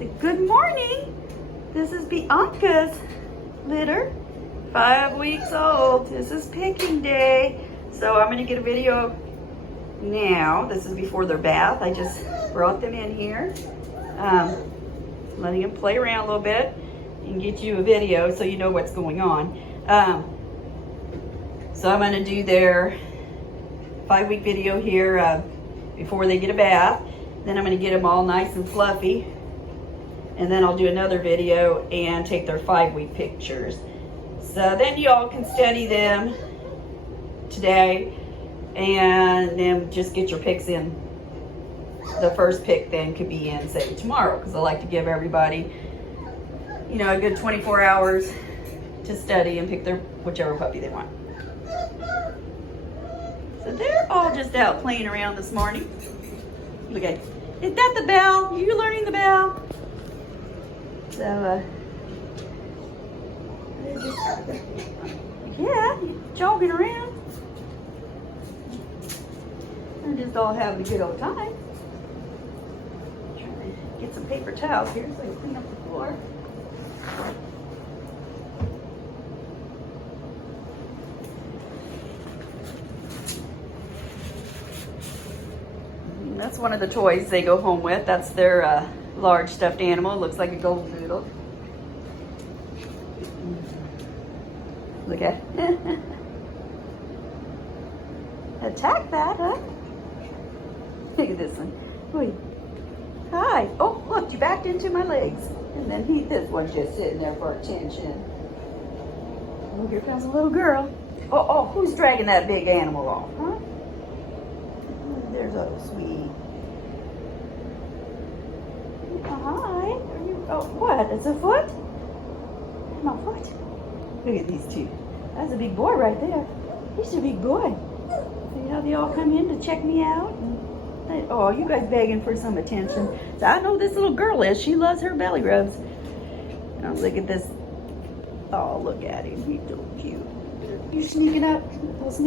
Say good morning. This is Bianca's litter, 5 weeks old. This is picking day. So I'm gonna get a video now. This is before their bath. I just brought them in here, letting them play around a little bit and get you a video so you know what's going on. So I'm gonna do their 5-week video here before they get a bath. Then I'm gonna get them all nice and fluffy. And then I'll do another video and take their 5-week pictures. So then y'all can study them today and then just get your pics in. The first pic then could be in, say, tomorrow, because I like to give everybody, you know, a good 24 hours to study and pick their whichever puppy they want. So they're all just out playing around this morning. Look at, is that the bell? Are you learning the bell? So, they're just, yeah, jogging around. They're just all having a good old time. Trying to get some paper towels here so I can clean up the floor. That's one of the toys they go home with. That's their large stuffed animal. It looks like a golden doodle. Look at it. Attack that, huh? Look at this one. Wait. Hi. Oh, look, you backed into my legs. And then this one's just sitting there for attention. Oh, here comes a little girl. Oh, who's dragging that big animal off, huh? There's a sweet. Hi. Are you, oh, what? It's a foot? My foot. Look at these two. That's a big boy right there. He's a big boy. See how they all come in to check me out? Oh, you guys begging for some attention. So I know this little girl is. She loves her belly rubs. Oh, look at this. Oh, look at him. He's so cute. You sneaking up?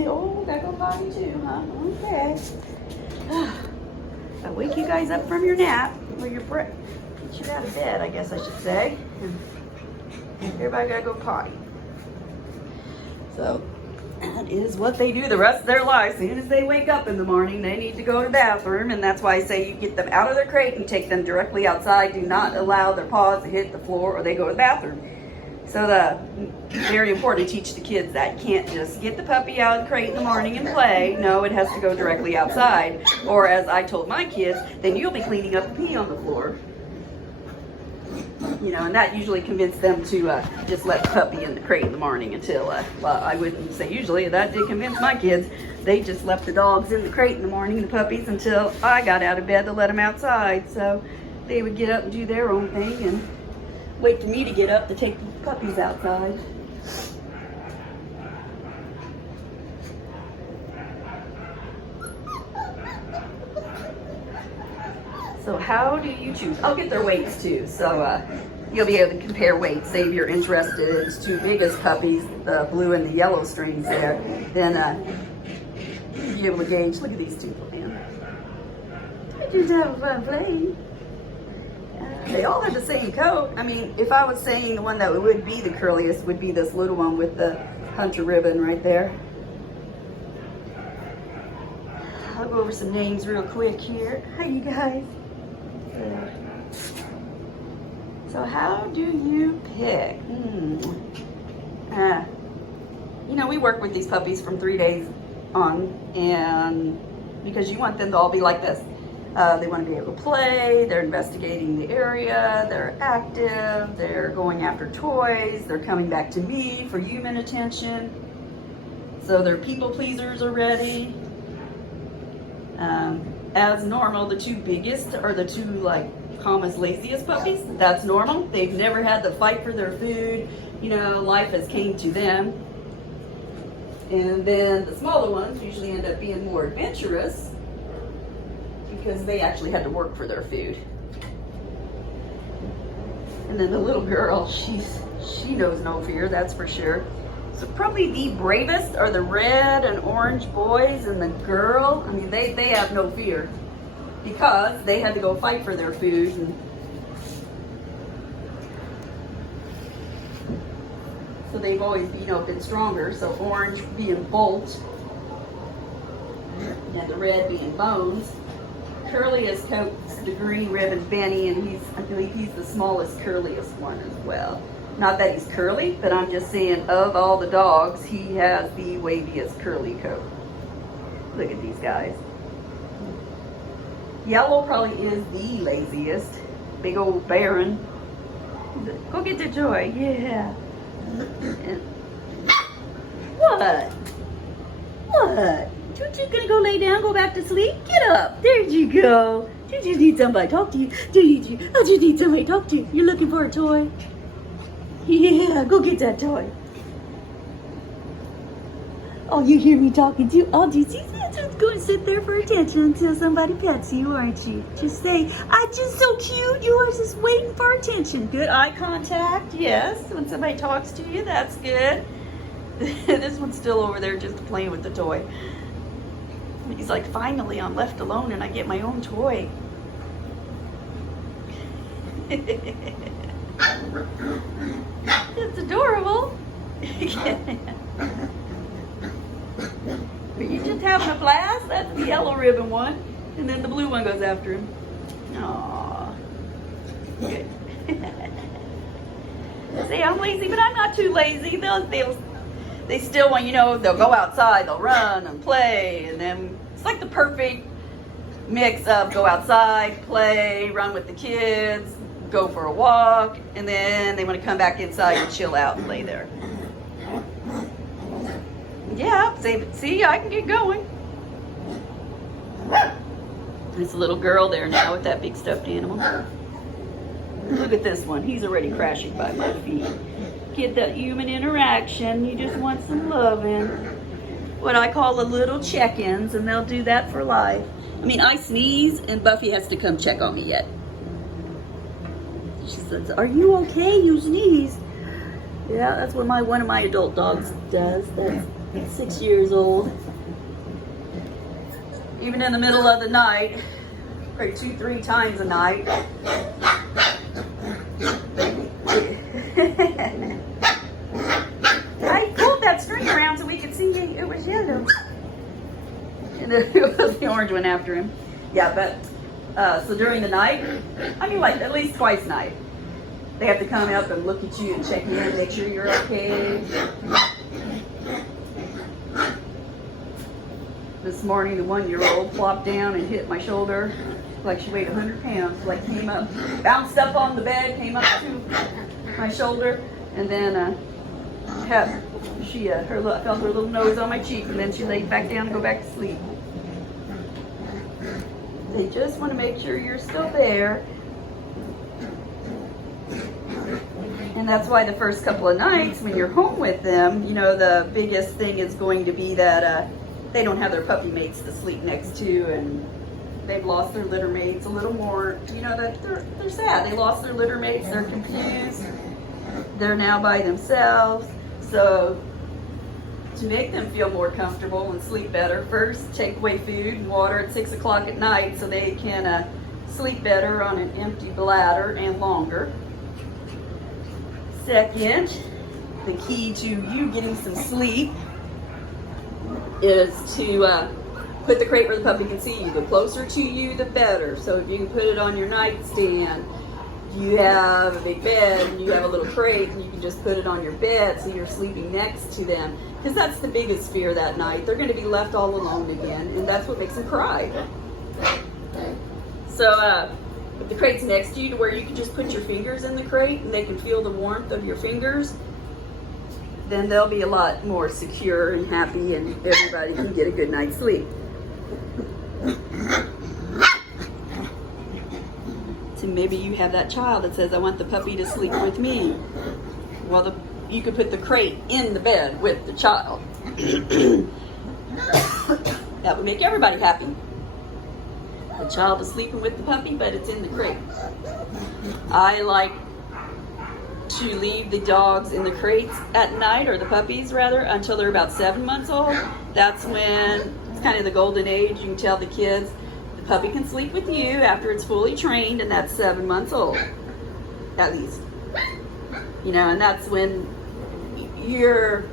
Oh, that goes body too, huh? Okay. I wake you guys up from your nap or your break. Get you out of bed, I guess I should say. Everybody gotta go potty. So that is what they do the rest of their life. As soon as they wake up in the morning, they need to go to the bathroom, and that's why I say you get them out of their crate and take them directly outside. Do not allow their paws to hit the floor or they go to the bathroom. So very important to teach the kids that. You can't just get the puppy out of the crate in the morning and play. No, it has to go directly outside. Or as I told my kids, then you'll be cleaning up the pee on the floor. You know, and that usually convinced them to just let the puppy in the crate in the morning until, well, I wouldn't say usually, that did convince my kids. They just left the dogs in the crate in the morning, the puppies, until I got out of bed to let them outside. So they would get up and do their own thing and wait for me to get up to take the puppies outside. So how do you choose? I'll get their weights too, so you'll be able to compare weights. Say if you're interested in the two biggest puppies, the blue and the yellow strings there, then you'll be able to gauge. Look at these two, man. They're just having fun playing. They all have the same coat. I mean, if I was saying the one that would be the curliest would be this little one with the hunter ribbon right there. I'll go over some names real quick here. Hi, you guys. So how do you pick? You know, we work with these puppies from 3 days on, and because you want them to all be like this. They want to be able to play, they're investigating the area, they're active, they're going after toys, they're coming back to me for human attention. So their people pleasers are ready. As normal, the two biggest are the two like calmest, laziest puppies. That's normal. They've never had to fight for their food. You know, life has came to them. And then the smaller ones usually end up being more adventurous because they actually had to work for their food. And then the little girl, she knows no fear, that's for sure. So probably the bravest are the red and orange boys, and the girl, I mean, they have no fear because they had to go fight for their food. And they've always, been stronger. So orange being Bolt, and the red being Bones. Curliest coat's the green ribbon Benny, and I believe he's the smallest, curliest one as well. Not that he's curly, but I'm just saying of all the dogs, he has the waviest curly coat. Look at these guys. Yellow probably is the laziest. Big old Baron. Go get the Joy, yeah. What? What? You just gonna go lay down, go back to sleep? Get up. There you go. You just need somebody to talk to you. I just need somebody to talk to you. You're looking for a toy? Yeah, go get that toy. Oh, you hear me talking to you? Oh, do you see that? Just go and sit there for attention until somebody pets you, aren't you? Just say, I'm just so cute. You are just waiting for attention. Good eye contact. Yes, when somebody talks to you, that's good. This one's still over there just playing with the toy. He's like, finally, I'm left alone and I get my own toy. It's adorable. Are you just having a blast? That's the yellow ribbon one. And then the blue one goes after him. Aww. Good. See, I'm lazy, but I'm not too lazy. They still want, they'll go outside, they'll run and play, and then it's like the perfect mix of go outside, play, run with the kids, go for a walk, and then they want to come back inside and chill out and lay there. Yeah, see, I can get going. There's a little girl there now with that big stuffed animal. Look at this one. He's already crashing by my feet. Get that human interaction. You just want some loving. What I call the little check-ins, and they'll do that for life. I mean, I sneeze, and Buffy has to come check on me yet. She says, are you okay? You sneezed. Yeah, that's what one of my adult dogs does. That's 6 years old. Even in the middle of the night, probably 2-3 times a night. I pulled that string around so we could see it was yellow. And it was the orange one after him. Yeah, but so during the night, I mean, like at least twice a night, they have to come up and look at you and check in, make sure you're okay. This morning, the 1-year-old flopped down and hit my shoulder like she weighed 100 pounds. Like came up, bounced up on the bed, came up to my shoulder, and then felt her little nose on my cheek, and then she laid back down and go back to sleep. They just want to make sure you're still there. And that's why the first couple of nights when you're home with them, the biggest thing is going to be that they don't have their puppy mates to sleep next to, and they've lost their litter mates a little more. That they're sad. They lost their litter mates. They're confused. They're now by themselves. So to make them feel more comfortable and sleep better, first take away food and water at 6 o'clock at night so they can sleep better on an empty bladder and longer. Second, the key to you getting some sleep is to put the crate where the puppy can see you. The closer to you, the better. So if you can put it on your nightstand, you have a big bed and you have a little crate, and you can just put it on your bed so you're sleeping next to them. Because that's the biggest fear that night. They're going to be left all alone again, and that's what makes them cry. So if the crate's next to you to where you can just put your fingers in the crate and they can feel the warmth of your fingers, then they'll be a lot more secure and happy, and everybody can get a good night's sleep. So maybe you have that child that says, I want the puppy to sleep with me. Well, you could put the crate in the bed with the child. That would make everybody happy. The child is sleeping with the puppy, but it's in the crate. I like to leave the dogs in the crates at night, or the puppies rather, until they're about 7 months old. That's when it's kind of the golden age. You can tell the kids the puppy can sleep with you after it's fully trained, and that's 7 months old, at least. And that's when you're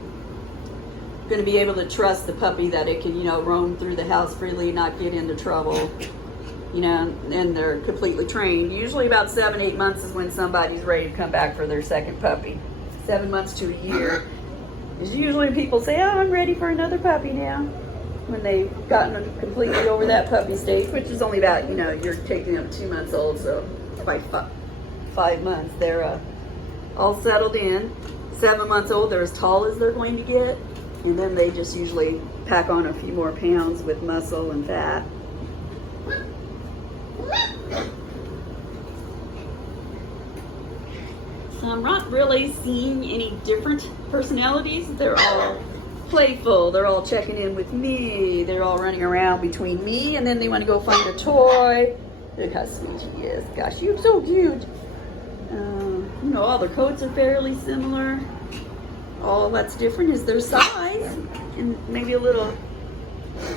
going to be able to trust the puppy that it can, you know, roam through the house freely, not get into trouble, you know, and they're completely trained. Usually about 7-8 months is when somebody's ready to come back for their second puppy. 7 months to a year is usually when people say, oh, I'm ready for another puppy now. When they've gotten completely over that puppy stage, which is only about, you know, you're taking them 2 months old, so by 5 months, they're all settled in. 7 months old, they're as tall as they're going to get, and then they just usually pack on a few more pounds with muscle and fat. So I'm not really seeing any different personalities. They're all playful. They're all checking in with me. They're all running around between me, and then they want to go find a toy. Look how sweet she is. Gosh, you're so cute. You know, all their coats are fairly similar. All that's different is their size and maybe a little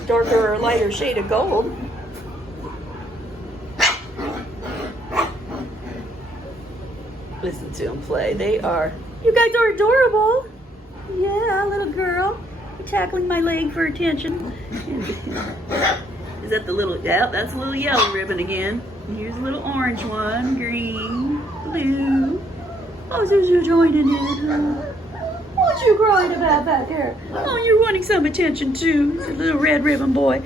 darker or lighter shade of gold. Listen to them play. They are, you guys are adorable. Yeah, little girl. You're tackling my leg for attention. Is that the little, yeah, that's a little yellow ribbon again. Here's a little orange one, green, blue. Oh, so you're joining in. What you crying about back there? Oh, you're wanting some attention too, little red ribbon boy.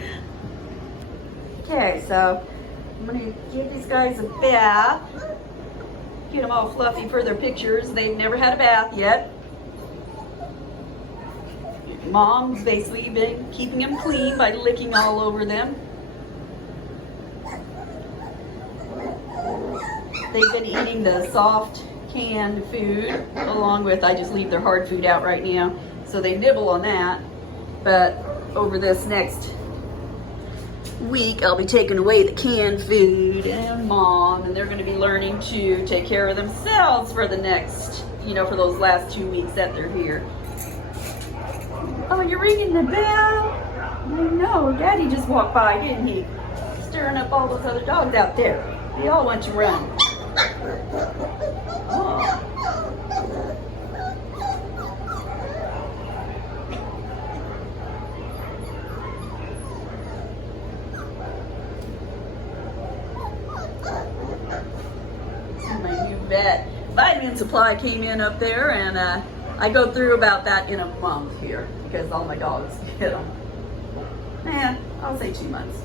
Okay, so I'm gonna give these guys a bath. Get them all fluffy for their pictures. They've never had a bath yet. Mom's basically been keeping them clean by licking all over them. They've been eating the soft canned food along with, I just leave their hard food out right now, so they nibble on that. But over this next week, I'll be taking away the canned food and Mom, and they're going to be learning to take care of themselves for the next, you know, for those last 2 weeks that they're here. Oh, you're ringing the bell? I know, Daddy just walked by, didn't he? Stirring up all those other dogs out there. They all want to run. Oh. My new vet vitamin supply came in up there, and I go through about that in a month here because all my dogs get them. I'll say 2 months.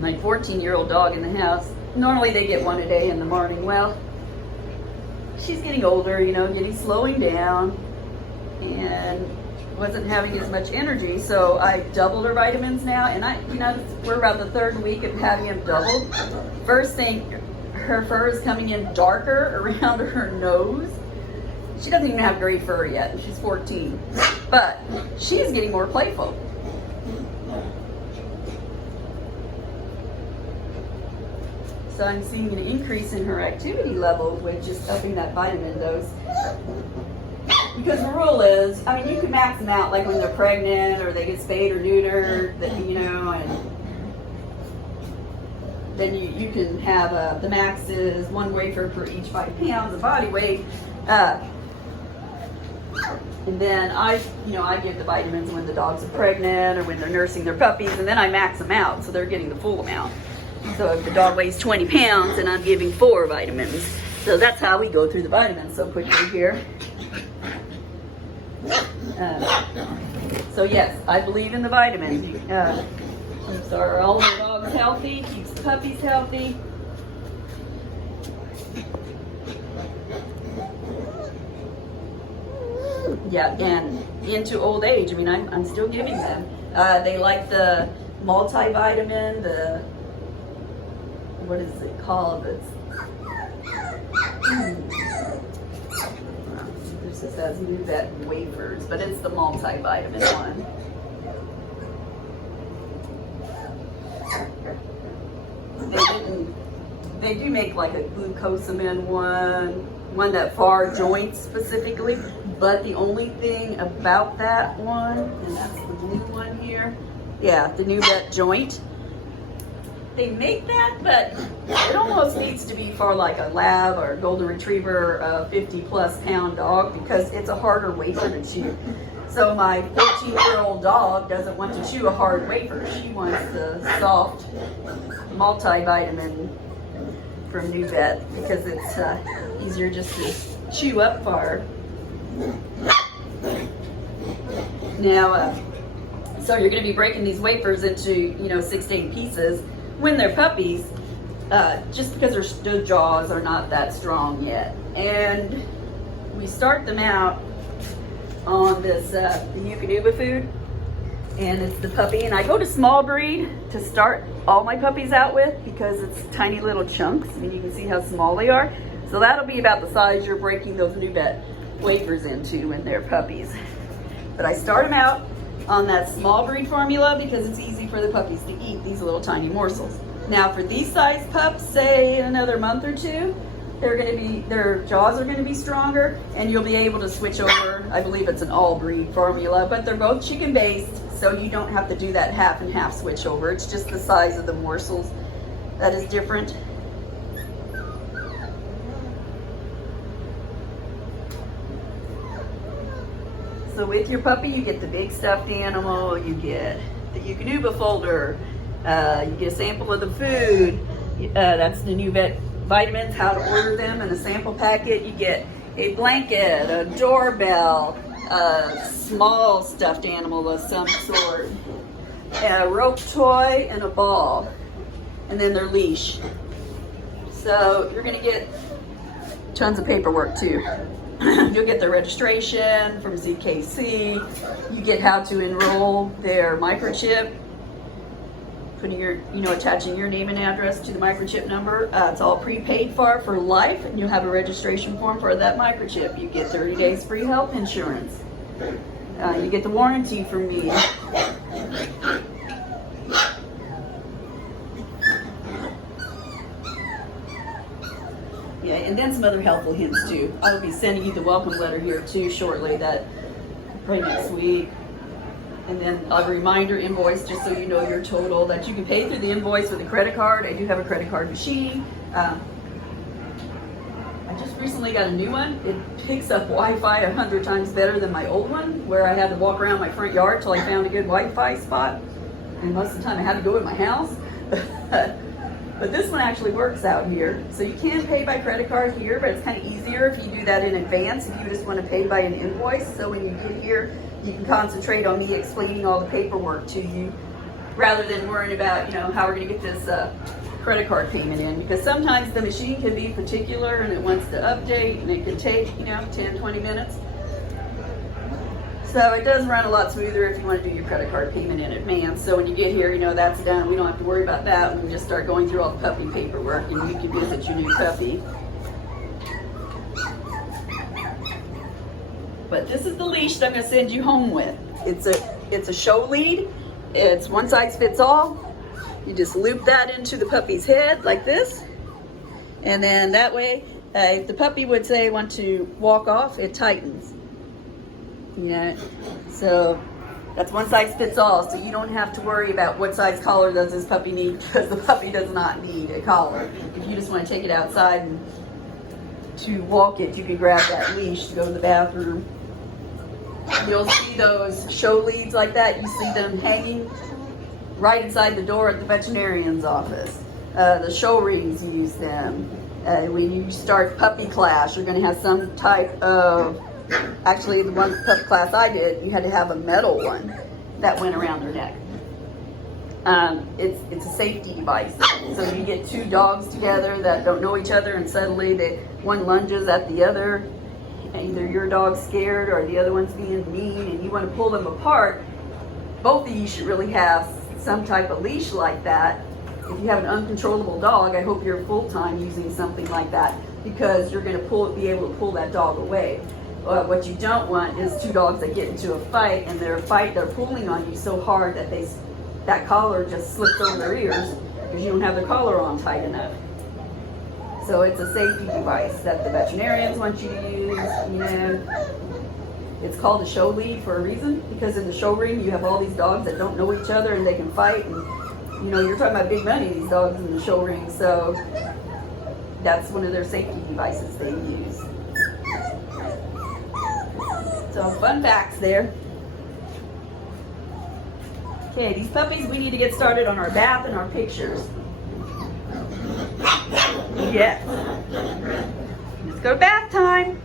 My 14-year-old dog in the house, normally they get one a day in the morning. Well, she's getting older, you know, slowing down, and wasn't having as much energy, so I doubled her vitamins now, and we're about the 3rd week of having them doubled. First thing, her fur is coming in darker around her nose. She doesn't even have gray fur yet, and she's 14, but she's getting more playful. So I'm seeing an increase in her activity level with just upping that vitamin dose. Because the rule is, I mean, you can max them out like when they're pregnant or they get spayed or neutered, you know, and then you can have the max is 1 wafer per each 5 pounds of body weight. And then I give the vitamins when the dogs are pregnant or when they're nursing their puppies, and then I max them out so they're getting the full amount. So if the dog weighs 20 pounds and I'm giving 4 vitamins. So that's how we go through the vitamins so quickly here. So yes, I believe in the vitamins. Keeps all our dogs healthy, keeps the puppies healthy. Yeah, and into old age, I mean, I'm still giving them. They like the multivitamin, what is it called? This just says new vet wafers, but it's the multivitamin one. They do make like a glucosamine one that for joints specifically, But the only thing about that one, and that's the new one here, yeah, the new vet joint. They make that, but it almost needs to be for like a lab or a golden retriever, a 50+ pound dog, because it's a harder wafer to chew. So my 14-year-old dog doesn't want to chew a hard wafer. She wants the soft multivitamin from New Vet because it's easier just to chew up for her. Now, so you're going to be breaking these wafers into 6 to 8 pieces when they're puppies, just because their jaws are not that strong yet. And we start them out on this the Eukanuba food, and it's the puppy. And I go to small breed to start all my puppies out with because it's tiny little chunks, and you can see how small they are. So that'll be about the size you're breaking those New Vet wafers into when they're puppies. But I start them out on that small breed formula because it's easy for the puppies to eat these little tiny morsels. Now for these size pups, say in another month or two, their jaws are going to be stronger, and you'll be able to switch over. I believe it's an all breed formula, but they're both chicken based, so you don't have to do that half and half switch over. It's just the size of the morsels that is different. So with your puppy, you get the big stuffed animal, you get the Eukanuba folder, you get a sample of the food, that's the New Vet vitamins, how to order them in a sample packet. You get a blanket, a doorbell, a small stuffed animal of some sort, a rope toy, and a ball, and then their leash. So you're gonna get tons of paperwork too. You'll get their registration from ZKC. You get how to enroll their microchip, putting attaching your name and address to the microchip number. It's all prepaid for life, and you'll have a registration form for that microchip. You get 30 days free health insurance. You get the warranty from me. Yeah, and then some other helpful hints too. I will be sending you the welcome letter here too shortly, that probably next week. And then a reminder invoice, just so you know your total, that you can pay through the invoice with a credit card. I do have a credit card machine. I just recently got a new one. It picks up Wi-Fi 100 times better than my old one, where I had to walk around my front yard till I found a good Wi-Fi spot. And most of the time I had to go in my house. But this one actually works out here. So you can pay by credit card here, but it's kind of easier if you do that in advance, if you just want to pay by an invoice. So when you get here, you can concentrate on me explaining all the paperwork to you, rather than worrying about, how we're going to get this credit card payment in. Because sometimes the machine can be particular and it wants to update, and it can take, 10, 20 minutes. So it does run a lot smoother if you want to do your credit card payment in advance. So when you get here, that's done. We don't have to worry about that. We can just start going through all the puppy paperwork, and you can visit your new puppy. But this is the leash that I'm going to send you home with. It's a show lead. It's one size fits all. You just loop that into the puppy's head like this. And then that way, if the puppy would say want to walk off, it tightens. So that's one size fits all, so you don't have to worry about what size collar does this puppy need, because the puppy does not need a collar. If you just want to take it outside and to walk it, you can grab that leash to go to the bathroom. You'll see those show leads like that. You see them hanging right inside the door at the veterinarian's office. The show rings use them. When you start puppy class, you're going to have some type of, actually the one puppy class I did, you had to have a metal one that went around their neck. It's a safety device. So you get two dogs together that don't know each other, and suddenly one lunges at the other. Either your dog's scared or the other one's being mean, and you want to pull them apart. Both of you should really have some type of leash like that. If you have an uncontrollable dog, I hope you're full-time using something like that, because you're going to be able to pull that dog away. What you don't want is two dogs that get into a fight, and they're pulling on you so hard that that collar just slips over their ears because you don't have the collar on tight enough. So it's a safety device that the veterinarians want you to use, It's called a show lead for a reason, because in the show ring you have all these dogs that don't know each other and they can fight, and you know, you're talking about big money, these dogs in the show ring, so that's one of their safety devices they use. So fun facts there. Okay, these puppies, we need to get started on our bath and our pictures. Yes. Let's go to bath time.